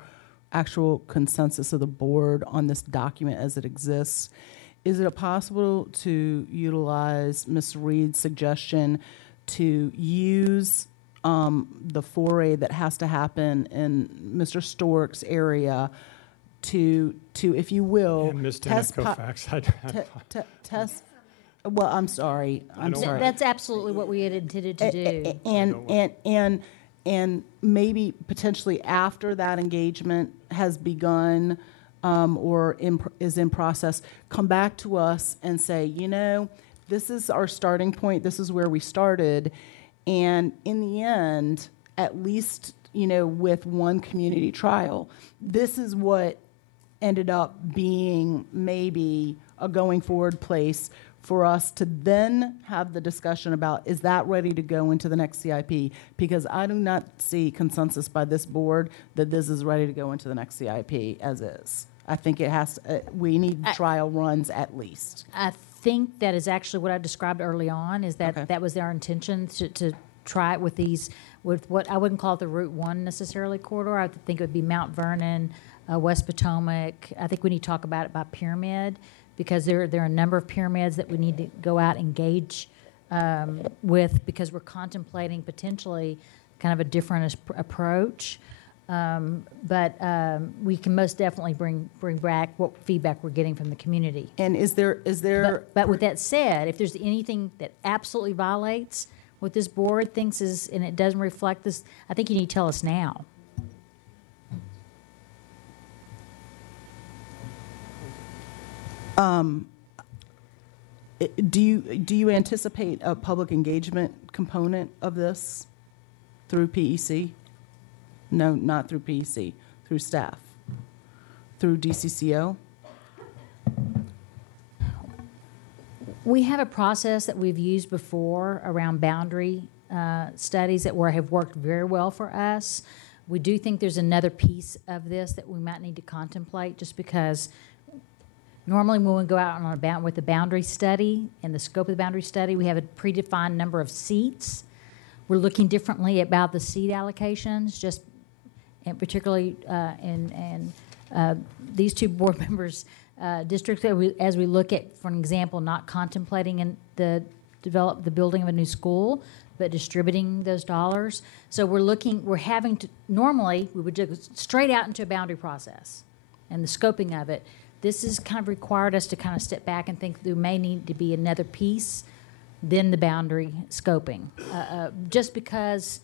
actual consensus of the board on this document as it exists? Is it possible to utilize Ms. Reed's suggestion to use the foray that has to happen in Mr. Stork's area to, if you will, And Ms. test Koufax, test. Well, I'm sorry. That's absolutely what we had intended to do. And maybe potentially after that engagement has begun or is in process, come back to us and say, this is our starting point. This is where we started. And in the end, at least, with one community trial, this is what ended up being maybe a going forward place for us to then have the discussion about, is that ready to go into the next CIP? Because I do not see consensus by this board that this is ready to go into the next CIP as is. I think it has, we need trial runs at least. I think that is actually what I described early on, is that that was our intention to try it with what I wouldn't call it the Route 1 necessarily corridor. I think it would be Mount Vernon, West Potomac. I think we need to talk about Pyramid, because there are a number of pyramids that we need to go out and engage with, because we're contemplating potentially kind of a different approach. But we can most definitely bring back what feedback we're getting from the community. And is there? But with that said, if there's anything that absolutely violates what this board thinks is, and it doesn't reflect this, I think you need to tell us now. Do you anticipate a public engagement component of this through PEC? No, not through PEC, through staff, through DCCO? We have a process that we've used before around boundary studies that have worked very well for us. We do think there's another piece of this that we might need to contemplate, just because normally when we go out on with the boundary study and the scope of the boundary study, we have a predefined number of seats. We're looking differently about the seat allocations, and particularly in these two board members' districts, as we look at, for an example, not contemplating the building of a new school, but distributing those dollars. So normally we would just go straight out into a boundary process and the scoping of it. This has kind of required us to kind of step back and think there may need to be another piece than the boundary scoping, just because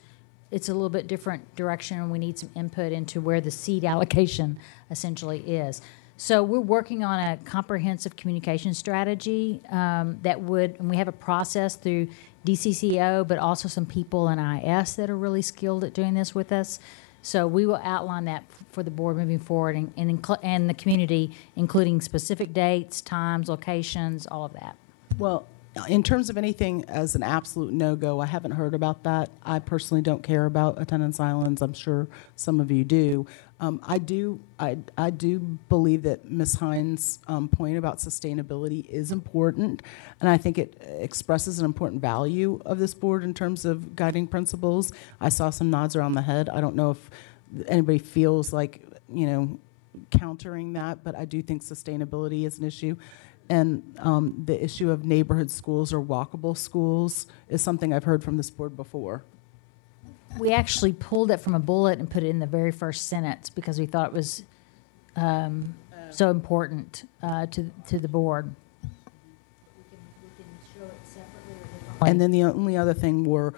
it's a little bit different direction and we need some input into where the seat allocation essentially is. So we're working on a comprehensive communication strategy and we have a process through DCCO, but also some people in IS that are really skilled at doing this with us. So we will outline that for the board moving forward and the community, including specific dates, times, locations, all of that. Well, in terms of anything as an absolute no-go, I haven't heard about that. I personally don't care about attendance islands. I'm sure some of you do. I do believe that Ms. Hines' point about sustainability is important, and I think it expresses an important value of this board in terms of guiding principles. I saw some nods around the head. I don't know if anybody feels like, countering that, but I do think sustainability is an issue. And the issue of neighborhood schools or walkable schools is something I've heard from this board before. We actually pulled it from a bullet and put it in the very first sentence because we thought it was so important to the board. We can show it separately or differently. And then the only other thing were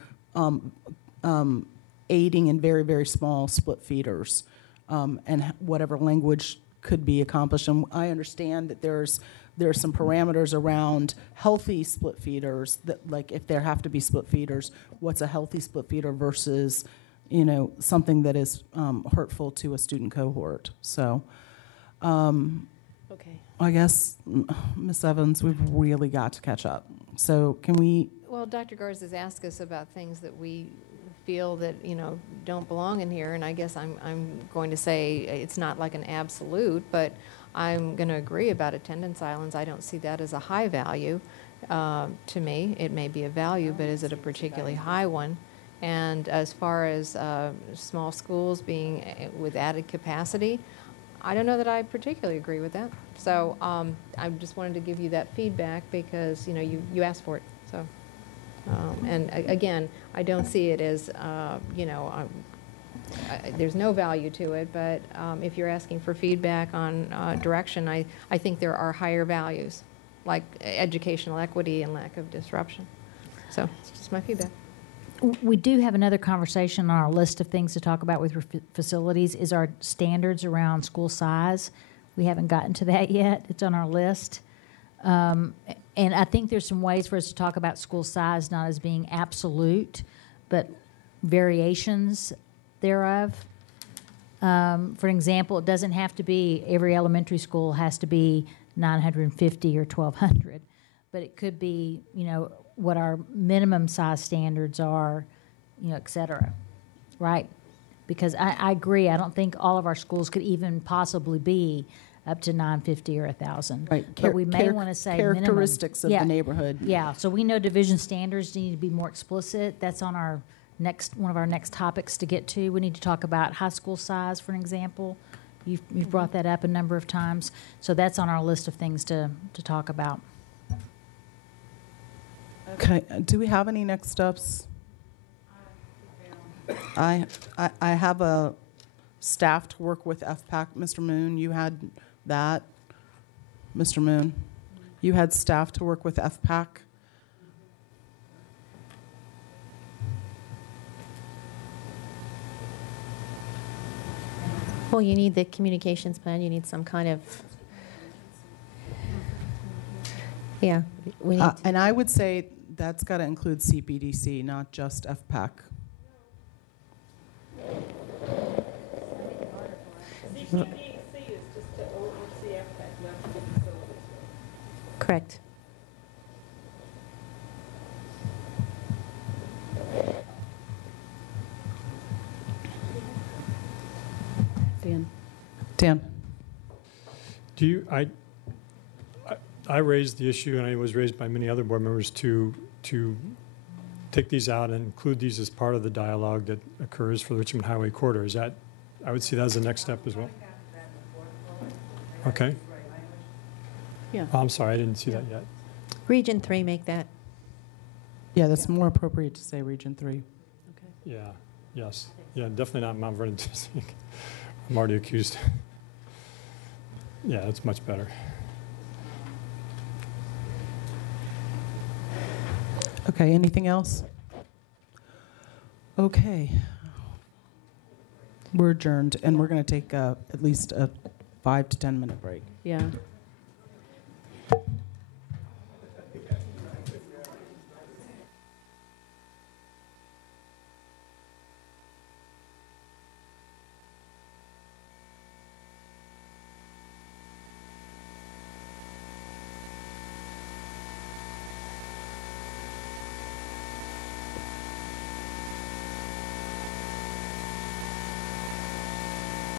aiding in very, very small split feeders and whatever language could be accomplished. And I understand that there's there are some parameters around healthy split feeders that, like, if there have to be split feeders, what's a healthy split feeder versus, you know, something that is hurtful to a student cohort. So, Okay. I guess, Ms. Evans, we've really got to catch up. So can we? Well, Dr. Garza has asked us about things that we feel that, you know, don't belong in here, and I guess I'm going to say it's not like an absolute, but I'm going to agree about attendance islands. I don't see that as a high value to me. It may be a value, but is it a particularly high one? And as far as small schools being with added capacity, I don't know that I particularly agree with that. So I just wanted to give you that feedback because, you know, you asked for it. So, and again, I don't see it as, you know, there's no value to it, but if you're asking for feedback on direction, I think there are higher values, like educational equity and lack of disruption. So it's just my feedback. We do have another conversation on our list of things to talk about with facilities is our standards around school size. We haven't gotten to that yet. It's on our list. And I think there's some ways for us to talk about school size not as being absolute, but variations thereof. For example, it doesn't have to be every elementary school has to be 950 or 1,200, but it could be, you know, what our minimum size standards are, you know, et cetera, right? Because I agree, I don't think all of our schools could even possibly be up to 950 or 1,000. Right. But we may want to say characteristics minimum. of the neighborhood. Yeah, so we know division standards need to be more explicit. That's on our one of our next topics to get to. We need to talk about high school size, for an example. You've brought that up a number of times. So that's on our list of things to talk about. Okay, do we have any next steps? I have a staff to work with FPAC. Mr. Moon, you had that. Mr. Moon, you had staff to work with FPAC. Well, you need the communications plan, you need some kind of, yeah, we need. And I would say that's got to include CPDC, not just FPAC. Correct. Dan. Do you, I raised the issue, and it was raised by many other board members, to take these out and include these as part of the dialogue that occurs for the Richmond Highway Corridor. Is that, I would see that as the next step as well. Okay. Yeah. Oh, I'm sorry, I didn't see that yet. Region 3 make that. Yeah, that's more appropriate to say Region 3. Yeah, yes. Yeah, definitely not Mount Vernon. I'm already accused. Yeah, that's much better. Okay, anything else? Okay. We're adjourned, and we're going to take at least a 5 to 10 minute break. Yeah.